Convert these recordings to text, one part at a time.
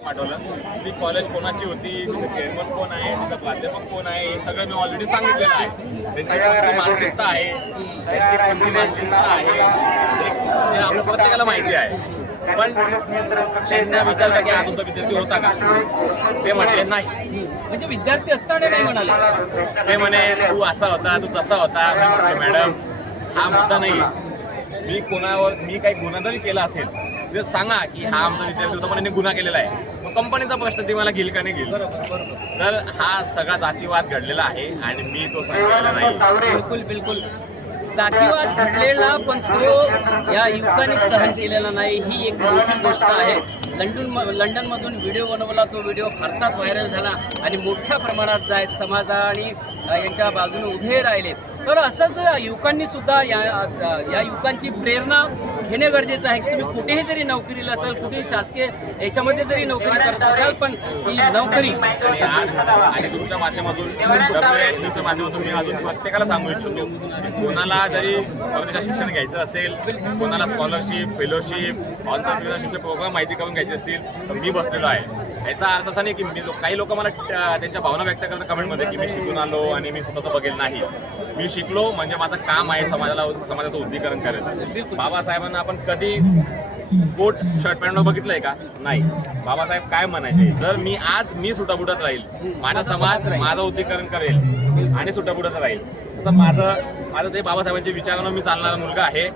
पाठवलं ती कॉलेज कोणाची होती, तिचं चेअरमन कोण आहे, तिचा प्राध्यापक कोण आहे, हे सगळं मी ऑलरेडी सांगितलेलं आहे. त्यांची कोणती मानसिकता आहे, त्यांची कोणती मानसिकता आहे ते आपल्या प्रत्येकाला माहिती आहे. पण त्यांना विचारलं की हा तुमचा विद्यार्थी होता का, ते म्हटले नाही. म्हणजे विद्यार्थी असताना नाही म्हणाले, ते म्हणे तू असा होता, तू तसा होता. मी म्हटलं मॅडम हा मुद्दा नाही, मी काही गुन्हा जरी केला असेल तर सांगा की हा आमचा विद्यार्थी होता, पण गुन्हा केलेला आहे. तो कंपनीचा प्रश्न, ती मला घेईल का नाही घेईल. तर हा सगळा जातीवाद घडलेला आहे आणि मी तो सांगितलेला नाही. बिलकुल बिलकुल जातीवाद घडलेला, पण तो या युवकांनी सहन केलेला नाही. ही एक मोठी गोष्ट आहे. लंडनमधून व्हिडिओ बनवला, तो व्हिडिओ भारतात व्हायरल झाला आणि मोठ्या प्रमाणात जाय समाज आणि यांच्या बाजूने उभे राहिले. तर असंच युवकांनी सुद्धा या युवकांची प्रेरणा घेणे गरजेचं आहे की तुम्ही कुठेही जरी नोकरीला असाल, कुठेही शासकीय याच्यामध्ये जरी नोकरी करत असाल, पण ही नोकरी आणि तुमच्या माध्यमातून WHBच्या माध्यमातून मी अजून प्रत्येकाला सांगू इच्छितो की कोणाला जरी परदेशात शिक्षण घ्यायचं असेल, कोणाला स्कॉलरशिप, फेलोशिप, ऑन्टरप्रिनरशिपचे प्रोग्राम माहिती करून घ्यायचे असतील तर मी बसलेलो आहे. याचा अर्थ असा नाही की काही लोक मला त्यांच्या भावना व्यक्त करतात कमेंटमध्ये की मी शिकून आलो आणि मी स्वतःचं बघेल. नाही, मी शिकलो म्हणजे माझं काम आहे समाजाचं उद्दीकरण करायचं. बाबासाहेबांना आपण कधी कोट शर्ट पॅन्ट बघितलंय का? नाही. बाबासाहेब काय म्हणायचे, जर मी सुटाबुटात राहील, माझा समाज माझं उद्दीकरण करेल आणि सुटाबुटात राहील, तसं माझं ते बाबासाहेबांच्या विचारानं मी चालणारा मुलगा आहे.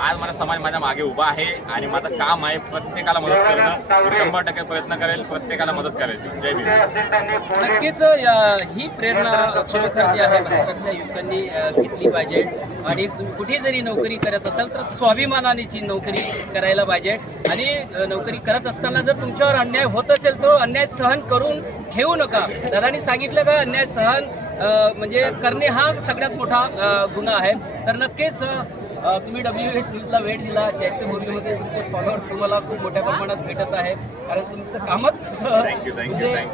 आज माझा समाज माझ्या मागे उभा आहे आणि माझं काम आहे प्रत्येकाला मदत करणं. 100% प्रयत्न करेल प्रत्येकाला मदत करायची. जय भीम. नक्कीच ही प्रेरणा खरोखर जी आहे भारतातल्या युवकांनी घेतली पाहिजे. आणि तुम्ही कुठे जरी नोकरी करत असाल तर स्वाभिमानाची नोकरी करायला पाहिजे. आणि नोकरी करत असताना जर तुमच्यावर अन्याय होत असेल तर अन्याय सहन करून घेऊ नका. दादांनी सांगितलं का अन्याय सहन म्हणजे करणे हा सगळ्यात मोठा गुन्हा आहे. तर नक्कीच तुम्ही WH न्यूजला वेळ दिला. चैत्यभूमीमध्ये तुमचे फॉलोअर्स तुम्हाला खूप मोठ्या प्रमाणात भेटत आहे, कारण तुमचं कामच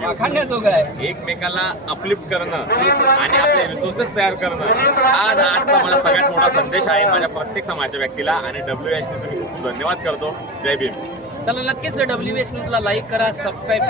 वाखाणण्याजोगं आहे. एकमेकाला अपलिफ्ट करणं आणि आपले रिसोर्सेस तयार करणं हा आजचा मला सगळ्यात मोठा संदेश आहे माझ्या प्रत्येक समाजाच्या व्यक्तीला. आणि WH न्यूजचा मी खूप धन्यवाद करतो. जय भीम. त्याला नक्कीच WH न्यूजला लाईक करा, सबस्क्राईब करा.